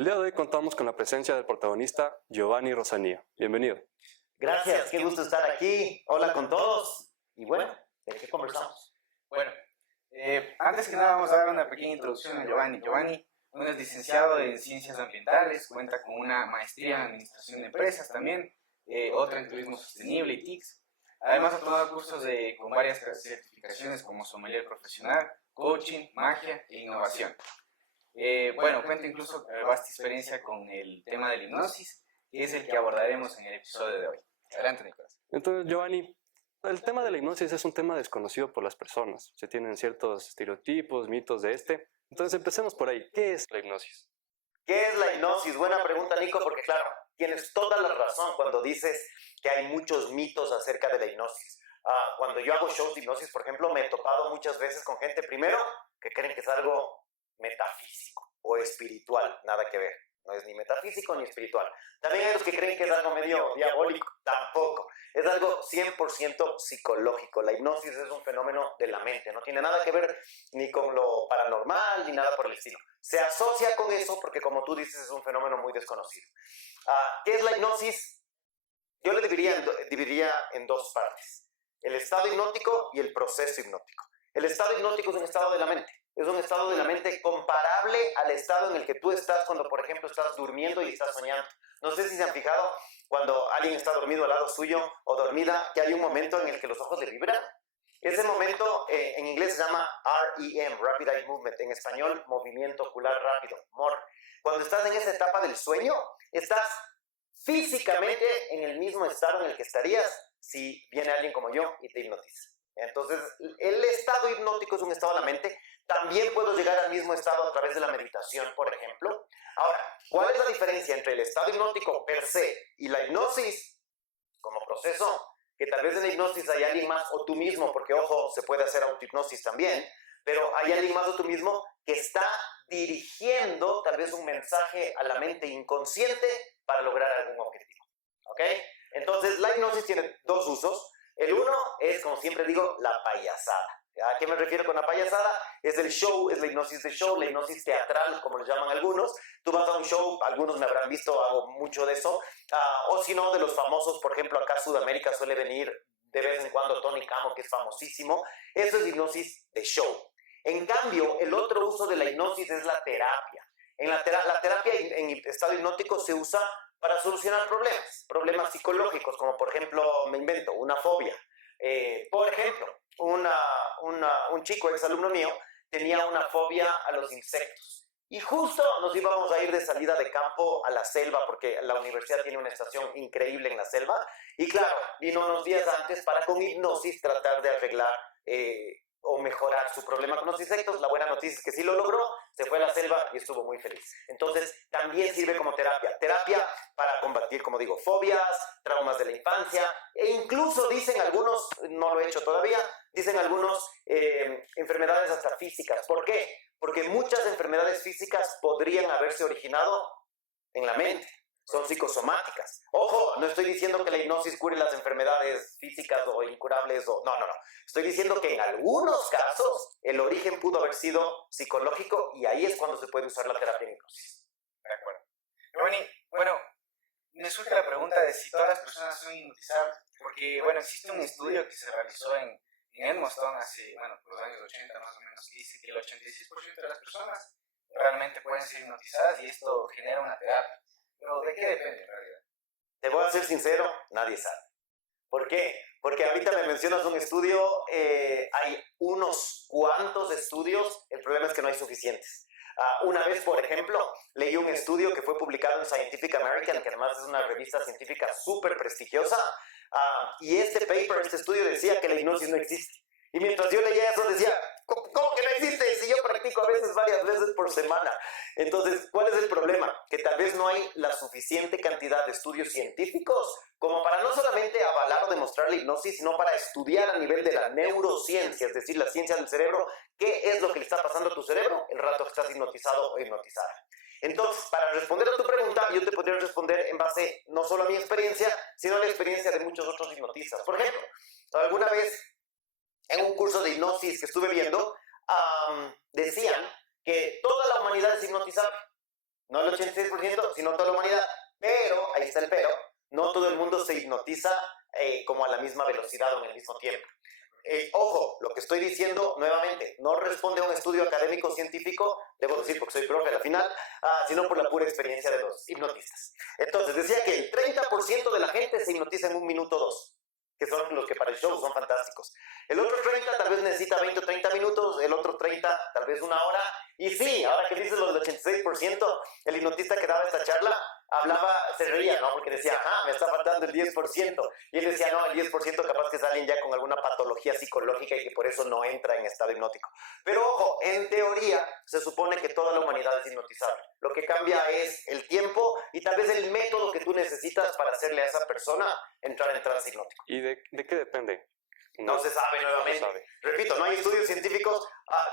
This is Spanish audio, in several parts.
El día de hoy contamos con la presencia del protagonista Giovanni Rosanía. Bienvenido. Gracias, qué gusto estar aquí. Hola con todos. Y bueno, ¿de qué conversamos? Bueno, antes que nada vamos a dar una pequeña introducción a Giovanni. Giovanni, uno es licenciado en Ciencias Ambientales, cuenta con una maestría en Administración de Empresas también, otra en Turismo Sostenible y TICS. Además ha tomado cursos con varias certificaciones como sommelier profesional, coaching, magia e innovación. Bueno, cuenta incluso vasta experiencia con el tema de la hipnosis, que es el que abordaremos en el episodio de hoy. Adelante, Nicolás. Entonces, Giovanni, el tema de la hipnosis es un tema desconocido por las personas. Se tienen ciertos estereotipos, mitos de este. Entonces, empecemos por ahí. ¿Qué es la hipnosis? ¿Qué es la hipnosis? Buena pregunta, Nico, porque claro, tienes toda la razón cuando dices que hay muchos mitos acerca de la hipnosis. Cuando yo hago shows de hipnosis, por ejemplo, me he topado muchas veces con gente, primero, que creen que es algo metafísico o espiritual, nada que ver. No es ni metafísico ni espiritual. También hay los que creen que es algo medio diabólico, tampoco. Es algo 100% psicológico. La hipnosis es un fenómeno de la mente, no tiene nada que ver ni con lo paranormal ni nada por el estilo. Se asocia con eso porque, como tú dices, es un fenómeno muy desconocido. ¿Qué es la hipnosis? Yo le dividiría en dos partes: el estado hipnótico y el proceso hipnótico. El estado hipnótico es un estado de la mente. Es un estado de la mente comparable al estado en el que tú estás cuando, por ejemplo, estás durmiendo y estás soñando. No sé si se han fijado cuando alguien está dormido al lado suyo o dormida, que hay un momento en el que los ojos le vibran. Ese momento en inglés se llama REM, Rapid Eye Movement, en español, movimiento ocular rápido, MOR. Cuando estás en esa etapa del sueño, estás físicamente en el mismo estado en el que estarías si viene alguien como yo y te hipnotiza. Entonces, el estado hipnótico es un estado de la mente. También puedo llegar al mismo estado a través de la meditación, por ejemplo. Ahora, ¿cuál es la diferencia entre el estado hipnótico per se y la hipnosis como proceso? Que tal vez en la hipnosis hay alguien más o tú mismo, porque ojo, se puede hacer autohipnosis también, pero hay alguien más o tú mismo que está dirigiendo tal vez un mensaje a la mente inconsciente para lograr algún objetivo. ¿Ok? Entonces, la hipnosis tiene dos usos. El uno es, como siempre digo, la payasada. ¿A qué me refiero con la payasada? Es el show, es la hipnosis de show, la hipnosis teatral, como lo llaman algunos. Tú vas a un show, algunos me habrán visto, hago mucho de eso. O si no, de los famosos, por ejemplo, acá en Sudamérica suele venir de vez en cuando Tony Camo, que es famosísimo. Eso es hipnosis de show. En cambio, el otro uso de la hipnosis es la terapia. La terapia en estado hipnótico se usa para solucionar problemas psicológicos, como por ejemplo, me invento, una fobia. Por ejemplo, un chico, exalumno mío, tenía una fobia a los insectos. Y justo nos íbamos a ir de salida de campo a la selva, porque la universidad tiene una estación increíble en la selva. Y claro, vino unos días antes para con hipnosis tratar de arreglar o mejorar su problema con los insectos. La buena noticia es que sí lo logró, se fue a la selva y estuvo muy feliz. Entonces, también sirve como terapia. Terapia para combatir, como digo, fobias, traumas de la infancia, e incluso dicen algunos, no lo he hecho todavía, dicen algunos enfermedades hasta físicas. ¿Por qué? Porque muchas enfermedades físicas podrían haberse originado en la mente. Son psicosomáticas. Ojo, no estoy diciendo que la hipnosis cure las enfermedades físicas o incurables. No. Estoy diciendo que en algunos casos el origen pudo haber sido psicológico y ahí es cuando se puede usar la terapia en hipnosis. De acuerdo. Giovanni, bueno, me surge la pregunta de si todas las personas son hipnotizables. Porque, bueno, existe un estudio que se realizó en Edmonton hace, por los años 80 más o menos, que dice que el 86% de las personas realmente pueden ser hipnotizadas y esto genera una terapia. Pero ¿de qué depende en realidad? Te voy a ser sincero, nadie sabe. ¿Por qué? Porque ahorita me mencionas un estudio, hay unos cuantos estudios, el problema es que no hay suficientes. Una vez, por ejemplo, leí un estudio que fue publicado en Scientific American, que además es una revista científica súper prestigiosa, y este estudio decía que la hipnosis no existe. Y mientras yo leía eso decía, ¿cómo que no existe? Si yo practico a veces varias veces por semana. Entonces, ¿cuál es el problema? Que tal vez no hay la suficiente cantidad de estudios científicos como para no solamente avalar o demostrar la hipnosis, sino para estudiar a nivel de la neurociencia, es decir, la ciencia del cerebro, qué es lo que le está pasando a tu cerebro el rato que estás hipnotizado o hipnotizada. Entonces, para responder a tu pregunta, yo te podría responder en base no solo a mi experiencia, sino a la experiencia de muchos otros hipnotistas. Por ejemplo, alguna vez en un curso de hipnosis que estuve viendo, decían que toda la humanidad es hipnotizable. No el 86%, sino toda la humanidad. Pero, ahí está el pero, no todo el mundo se hipnotiza como a la misma velocidad o en el mismo tiempo. Ojo, lo que estoy diciendo nuevamente, no responde a un estudio académico científico, debo decir porque soy profe al final, sino por la pura experiencia de los hipnotistas. Entonces, decía que el 30% de la gente se hipnotiza en 1 minuto o 2, que son los que para el show son fantásticos. El otro 30 tal vez necesita 20 o 30 minutos, el otro 30 tal vez 1 hora. Y sí, ahora que dices lo del 86%, el hipnotista que daba esta charla hablaba, se reía, ¿no? Porque decía, me está faltando el 10%. Y él decía, no, el 10% capaz que salen ya con alguna patología psicológica y que por eso no entra en estado hipnótico. Pero ojo, en teoría se supone que toda la humanidad es hipnotizable. Lo que cambia es el tiempo y tal vez el método que tú necesitas para hacerle a esa persona entrar en trance hipnótico. ¿Y de qué depende? No se sabe nuevamente. No se sabe. Repito, no hay estudios científicos.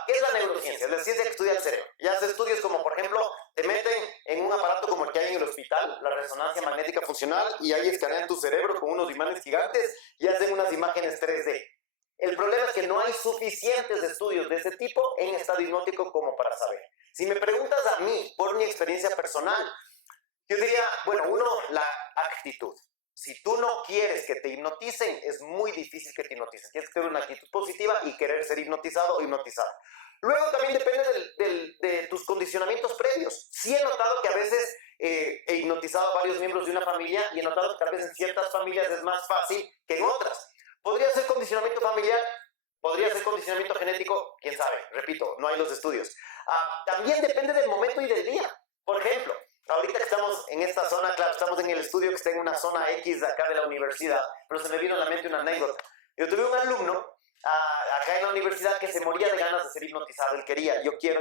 ¿Qué es la neurociencia? Es la ciencia que estudia el cerebro. Y hace estudios como, por ejemplo, te meten en un aparato como el que hay en el hospital, la resonancia magnética funcional, y ahí escanean tu cerebro con unos imanes gigantes y hacen unas imágenes 3D. El problema es que no hay suficientes estudios de ese tipo en estado hipnótico como para saber. Si me preguntas a mí, por mi experiencia personal, yo diría, bueno, uno, la actitud. Si tú no quieres que te hipnoticen, es muy difícil que te hipnoticen. Tienes que tener una actitud positiva y querer ser hipnotizado o hipnotizada. Luego también depende de tus condicionamientos previos. Sí he notado que a veces he hipnotizado a varios miembros de una familia y he notado que tal vez en ciertas familias es más fácil que en otras. ¿Podría ser condicionamiento familiar? ¿Podría ser condicionamiento genético? ¿Quién sabe? Repito, no hay los estudios. También depende del momento y del día. Por ejemplo, ahorita que estamos en esta zona, claro, estamos en el estudio que está en una zona X de acá de la universidad, pero se me vino a la mente una anécdota. Yo tuve un alumno acá en la universidad que se moría de ganas de ser hipnotizado. Él quería, yo quiero.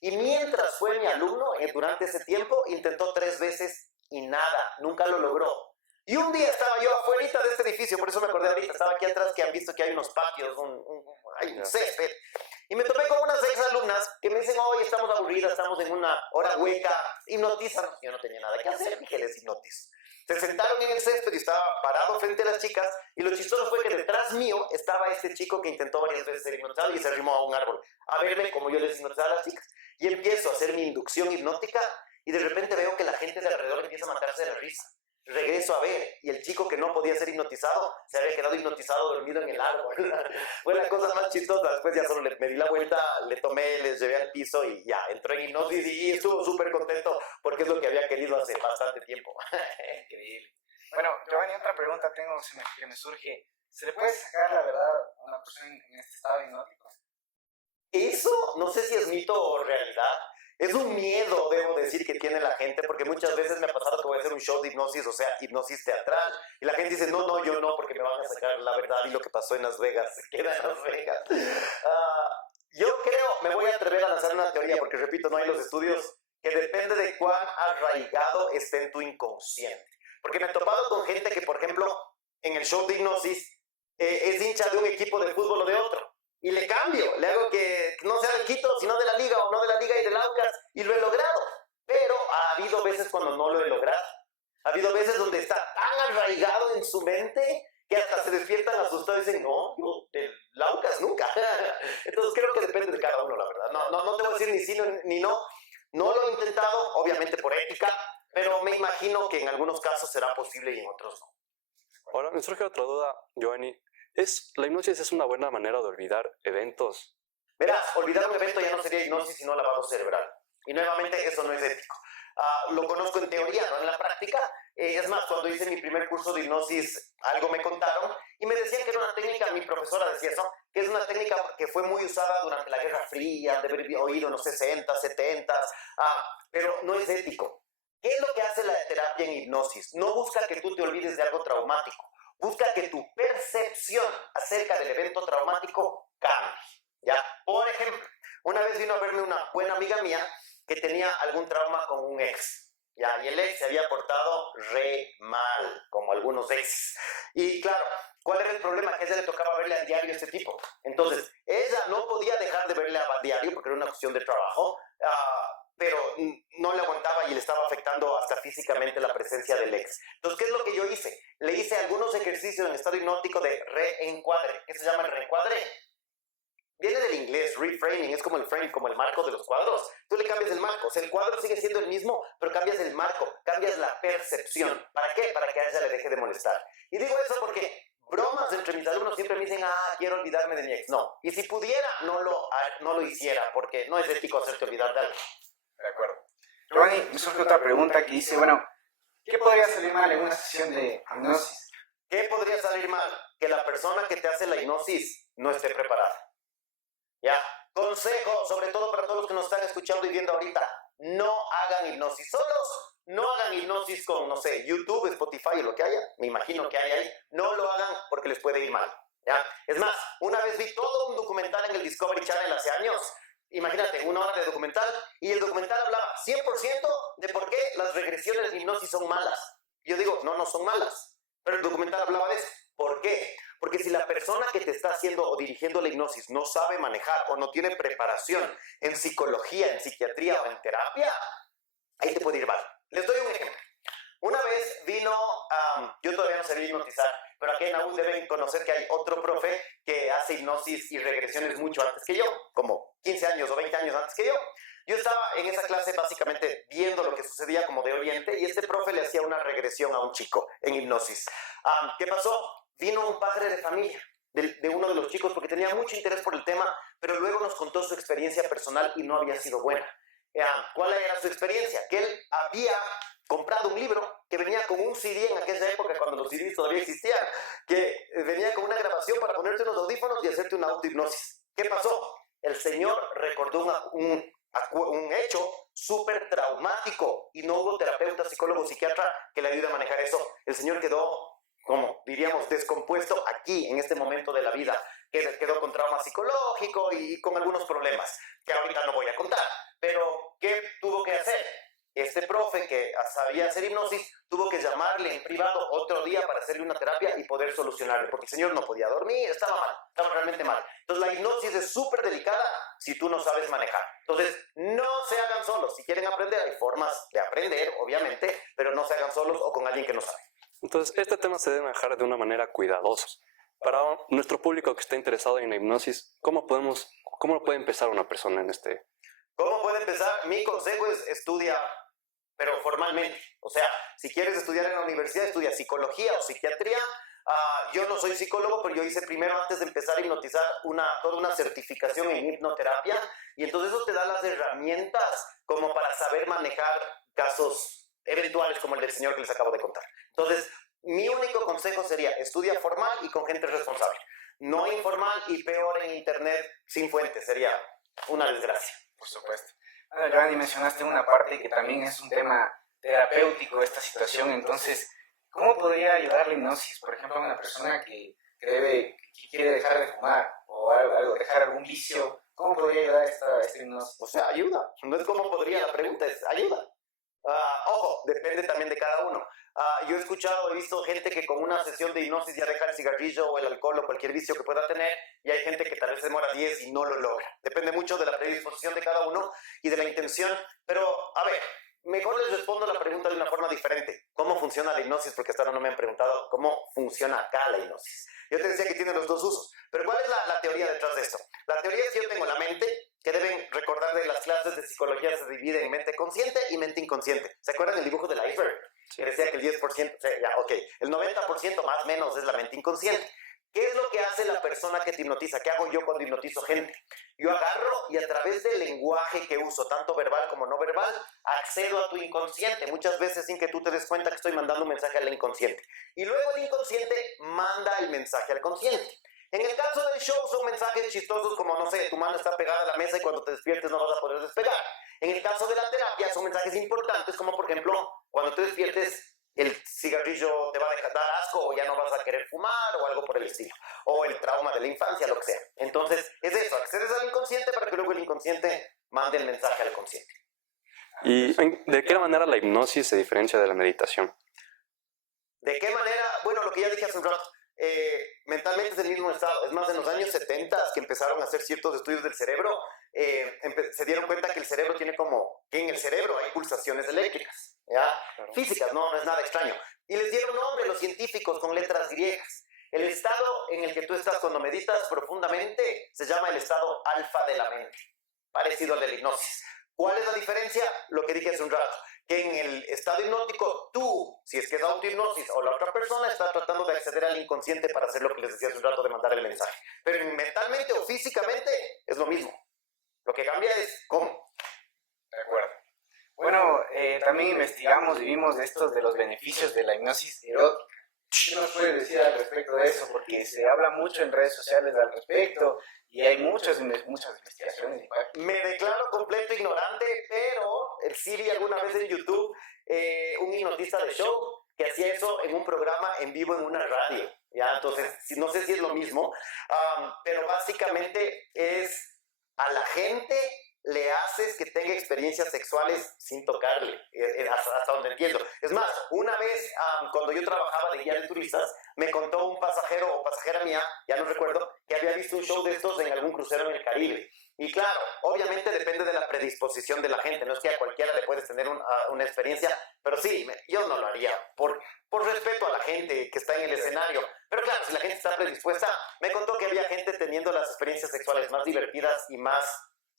Y mientras fue mi alumno, durante ese tiempo, intentó 3 veces y nada, nunca lo logró. Y un día estaba yo afuera de este edificio, por eso me acordé ahorita, estaba aquí atrás que han visto que hay unos patios, hay un césped. Y me topé con unas exalumnas que me dicen, oye, estamos aburridas, estamos en una hora hueca, hipnotízanos. Yo no tenía nada que hacer, dije, les hipnotizo. Se sentaron en el césped y estaba parado frente a las chicas, y lo chistoso fue que detrás mío estaba este chico que intentó varias veces ser hipnotizado y se arrimó a un árbol a verme como yo les hipnotizaba a las chicas. Y empiezo a hacer mi inducción hipnótica y de repente veo que la gente de alrededor empieza a matarse de la risa. Regreso a ver y el chico que no podía ser hipnotizado se había quedado hipnotizado dormido en el árbol. Fue la cosa más chistosa. Después ya solo me di la vuelta, le tomé, les llevé al piso y ya entró en hipnosis y estuvo súper contento porque es lo que había querido hace bastante tiempo. Increíble. Bueno, Giovanni, otra pregunta tengo que me surge. ¿Se le puede sacar la verdad a una persona en este estado hipnótico? Eso no sé si es mito o realidad. Es un miedo, debo decir, que tiene la gente, porque muchas veces me ha pasado que voy a hacer un show de hipnosis, o sea, hipnosis teatral, y la gente dice, no, yo no, porque me van a sacar la verdad y lo que pasó en Las Vegas, se queda en Las Vegas. Yo creo, me voy a atrever a lanzar una teoría, porque repito, no hay los estudios, que depende de cuán arraigado esté en tu inconsciente. Porque me he topado con gente que, por ejemplo, en el show de hipnosis, es hincha de un equipo de fútbol o de otro. Y le cambio, le hago que no sea del Quito, sino de la Liga, o no de la Liga y del Aucas, y lo he logrado. Pero ha habido veces cuando no lo he logrado. Ha habido veces donde está tan arraigado en su mente que hasta se despiertan asustados y dicen, no, yo del Aucas nunca. Entonces creo que depende de cada uno, la verdad. No te voy a decir ni sí ni no. No lo he intentado, obviamente por ética, pero me imagino que en algunos casos será posible y en otros no. Ahora me surge otra duda, Giovanni. ¿La hipnosis es una buena manera de olvidar eventos? Verás, olvidar un evento ya no sería hipnosis sino lavado cerebral. Y nuevamente eso no es ético. Lo conozco en teoría, no en la práctica. Es más, cuando hice mi primer curso de hipnosis, algo me contaron y me decían que era una técnica, mi profesora decía eso, que es una técnica que fue muy usada durante la Guerra Fría, de haber oído en los 60, 70, pero no es ético. ¿Qué es lo que hace la terapia en hipnosis? No busca que tú te olvides de algo traumático. Busca que tu percepción acerca del evento traumático cambie, ¿ya? Por ejemplo, una vez vino a verme una buena amiga mía que tenía algún trauma con un ex, ¿ya? Y el ex se había portado re mal, como algunos exes. Y claro, ¿cuál era el problema? Que a ella le tocaba verle al diario a este tipo. Entonces, ella no podía dejar de verle al diario porque era una cuestión de trabajo, pero no le aguantaba y le estaba afectando hasta físicamente la presencia del ex. Entonces, ¿qué es lo que yo hice? Le hice algunos ejercicios en estado hipnótico de reencuadre. ¿Qué se llama el reencuadre? viene del inglés, reframing, es como el frame, como el marco de los cuadros. Tú le cambias el marco, o sea, el cuadro sigue siendo el mismo, pero cambias el marco, cambias la percepción. ¿Para qué? Para que a ella le deje de molestar. Y digo eso porque bromas entre mis alumnos siempre me dicen, quiero olvidarme de mi ex. No, y si pudiera, no lo hiciera, porque no es ético hacerte olvidar de algo. De acuerdo. Giovanni, me surge otra pregunta que dice, bueno, ¿qué podría salir mal en una sesión de hipnosis? ¿Qué podría salir mal? Que la persona que te hace la hipnosis no esté preparada. ¿Ya? Consejo, sobre todo para todos los que nos están escuchando y viendo ahorita, no hagan hipnosis solos. No hagan hipnosis con, no sé, YouTube, Spotify o lo que haya. Me imagino que hay ahí. No lo hagan porque les puede ir mal. ¿Ya? Es más, una vez vi todo un documental en el Discovery Channel hace años. Imagínate, 1 hora de documental. Y el documental hablaba 100% de por qué las regresiones de hipnosis son malas. Yo digo, no son malas. Pero el documental hablaba de eso. ¿Por qué? Porque si la persona que te está haciendo o dirigiendo la hipnosis no sabe manejar o no tiene preparación en psicología, en psiquiatría o en terapia, ahí te puede ir mal. Les doy un ejemplo. Una vez vino, yo todavía no sabía hipnotizar, pero aquí en la U deben conocer que hay otro profe que hace hipnosis y regresiones mucho antes que yo, como 15 años o 20 años antes que yo. Yo estaba en esa clase básicamente viendo lo que sucedía como de oyente y este profe le hacía una regresión a un chico en hipnosis. ¿Qué pasó? Vino un padre de familia de uno de los chicos porque tenía mucho interés por el tema, pero luego nos contó su experiencia personal y no había sido buena. ¿Cuál era su experiencia? Que él había comprado un libro que venía con un CD en aquella época cuando los CDs todavía existían, que venía con una grabación para ponerte unos audífonos y hacerte una autohipnosis. ¿Qué pasó? El señor recordó un hecho súper traumático y no hubo terapeuta, psicólogo, psiquiatra que le ayude a manejar eso. El señor quedó, como diríamos, descompuesto aquí, en este momento de la vida. Quedó con trauma psicológico y con algunos problemas que ahorita no voy a contar. Pero, ¿qué tuvo que hacer? Este profe que sabía hacer hipnosis tuvo que llamarle en privado otro día para hacerle una terapia y poder solucionarle, porque el señor no podía dormir, estaba mal, estaba realmente mal. Entonces la hipnosis es súper delicada si tú no sabes manejar. Entonces no se hagan solos. Si quieren aprender, hay formas de aprender, obviamente, pero no se hagan solos o con alguien que no sabe. Entonces, este tema se debe manejar de una manera cuidadosa. Para nuestro público que está interesado en la hipnosis, ¿cómo puede empezar una persona en este? ¿Cómo puede empezar? Mi consejo es estudia, pero formalmente. O sea, si quieres estudiar en la universidad, estudia psicología o psiquiatría. Yo no soy psicólogo, pero yo hice primero, antes de empezar a hipnotizar, toda una certificación en hipnoterapia. Y entonces eso te da las herramientas como para saber manejar casos eventuales como el del señor que les acabo de contar. Entonces, mi único consejo sería estudia formal y con gente responsable. No informal y peor en internet sin fuentes. Sería una desgracia. Por supuesto. Bueno, Giovanni, mencionaste una parte que también es un tema terapéutico esta situación. Entonces, ¿cómo podría ayudar la hipnosis, por ejemplo, a una persona que quiere dejar de fumar o dejar algún vicio? ¿Cómo podría ayudar esta hipnosis? O sea, ayuda. No es cómo podría, la pregunta es ayuda. Ojo, depende también de cada uno. Yo he visto gente que con una sesión de hipnosis ya deja el cigarrillo o el alcohol o cualquier vicio que pueda tener, y hay gente que tal vez se demora 10 y no lo logra. Depende mucho de la predisposición de cada uno y de la intención. Pero, a ver, mejor les respondo la pregunta de una forma diferente. ¿Cómo funciona la hipnosis? Porque hasta ahora no me han preguntado cómo funciona acá la hipnosis. Yo te decía que tiene los dos usos. Pero ¿cuál es la teoría detrás de esto? La teoría es que yo tengo la mente, que deben recordar de las clases de psicología, se divide en mente consciente y mente inconsciente. ¿Se acuerdan del dibujo del iceberg? Que decía que el 10%, el 90% más o menos es la mente inconsciente. ¿Qué es lo que hace la persona que te hipnotiza? ¿Qué hago yo cuando hipnotizo gente? Yo agarro y a través del lenguaje que uso, tanto verbal como no verbal, accedo a tu inconsciente, muchas veces sin que tú te des cuenta que estoy mandando un mensaje al inconsciente. Y luego el inconsciente manda el mensaje al consciente. En el caso del show son mensajes chistosos como, no sé, tu mano está pegada a la mesa y cuando te despiertes no vas a poder despegar. En el caso de la terapia son mensajes importantes como, por ejemplo, cuando te despiertes el cigarrillo te va a dar asco o ya no vas a querer fumar o algo por el estilo. O el trauma de la infancia, lo que sea. Entonces, es eso, accedes al inconsciente para que luego el inconsciente mande el mensaje al consciente. ¿Y de qué manera la hipnosis se diferencia de la meditación? ¿De qué manera? Bueno, lo que ya dije hace un rato. Mentalmente es el mismo estado. Es más, en los años 70 que empezaron a hacer ciertos estudios del cerebro, se dieron cuenta que el cerebro tiene que en el cerebro hay pulsaciones eléctricas, ¿ya? Físicas, no es nada extraño. Y les dieron nombre los científicos con letras griegas. El estado en el que tú estás cuando meditas profundamente se llama el estado alfa de la mente, parecido al de la hipnosis. ¿Cuál es la diferencia? Lo que dije hace un rato, que en el estado hipnótico tú, si es que es autohipnosis o la otra persona está tratando de acceder al inconsciente para hacer lo que les decía hace un rato de mandar el mensaje. Pero mentalmente o físicamente es lo mismo. Lo que cambia es cómo. De acuerdo. Bueno, también investigamos y vimos de estos de los beneficios de la hipnosis erótica. ¿Qué nos puede decir al respecto de eso? Porque se habla mucho en redes sociales al respecto y hay muchas investigaciones. Me declaro completo ignorante, pero sí vi alguna vez en YouTube un hipnotista de show que hacía eso en un programa en vivo en una radio. ¿Ya? Entonces, no sé si es lo mismo, pero básicamente es a la gente le haces que tenga experiencias sexuales sin tocarle, hasta donde entiendo. Es más, una vez cuando yo trabajaba de guía de turistas, me contó un pasajero o pasajera mía, ya no recuerdo, que había visto un show de estos en algún crucero en el Caribe. Y claro, obviamente depende de la predisposición de la gente, no es que a cualquiera le puedes tener una experiencia, pero sí, yo no lo haría, por respeto a la gente que está en el escenario. Pero claro, si la gente está predispuesta, me contó que había gente teniendo las experiencias sexuales más divertidas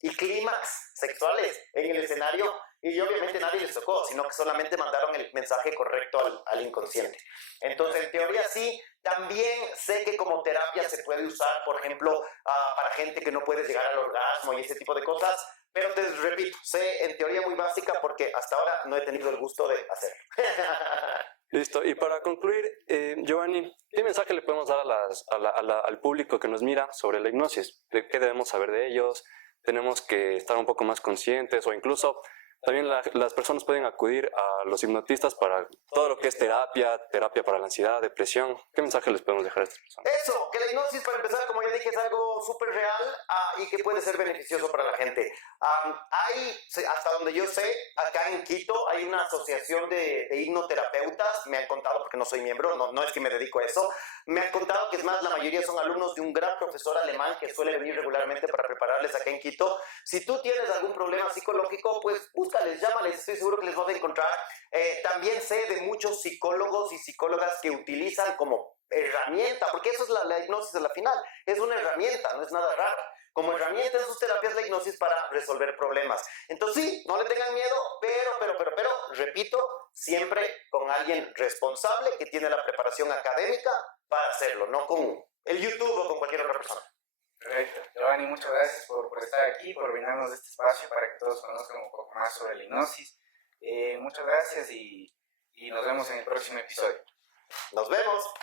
y clímax sexuales en el escenario, y obviamente nadie les tocó, sino que solamente mandaron el mensaje correcto al inconsciente. Entonces, en teoría sí. También sé que como terapia se puede usar, por ejemplo, para gente que no puede llegar al orgasmo y ese tipo de cosas, pero te repito, sé en teoría muy básica porque hasta ahora no he tenido el gusto de hacerlo. Listo. Y para concluir, Giovanni, ¿qué mensaje le podemos dar al público que nos mira sobre la hipnosis? ¿De qué debemos saber de ellos? ¿Tenemos que estar un poco más conscientes? O incluso también las personas pueden acudir a los hipnotistas para todo lo que es terapia para la ansiedad, depresión. ¿Qué mensaje les podemos dejar a estas personas? Eso, que la hipnosis, para empezar, como ya dije, es algo súper real y que puede ser beneficioso para la gente. Hasta donde yo sé, acá en Quito hay una asociación de hipnoterapeutas, me han contado, porque no soy miembro, no es que me dedico a eso, me han contado que es más, la mayoría son alumnos de un gran profesor alemán que suele venir regularmente para prepararles acá en Quito. Si tú tienes algún problema psicológico, pues búscales, llámales, estoy seguro que les vas a encontrar. También sé de muchos psicólogos y psicólogas que utilizan como herramienta, porque eso es la hipnosis a la final, es una herramienta, no es nada raro. Como herramienta en sus terapias la hipnosis para resolver problemas. Entonces sí, no le tengan miedo, pero, repito, siempre con alguien responsable que tiene la preparación académica para hacerlo, no con el YouTube o con cualquier otra persona. Perfecto. Giovanni, muchas gracias por estar aquí, por brindarnos este espacio para que todos conozcan un poco más sobre la hipnosis. Muchas gracias y nos vemos en el próximo episodio. Nos vemos.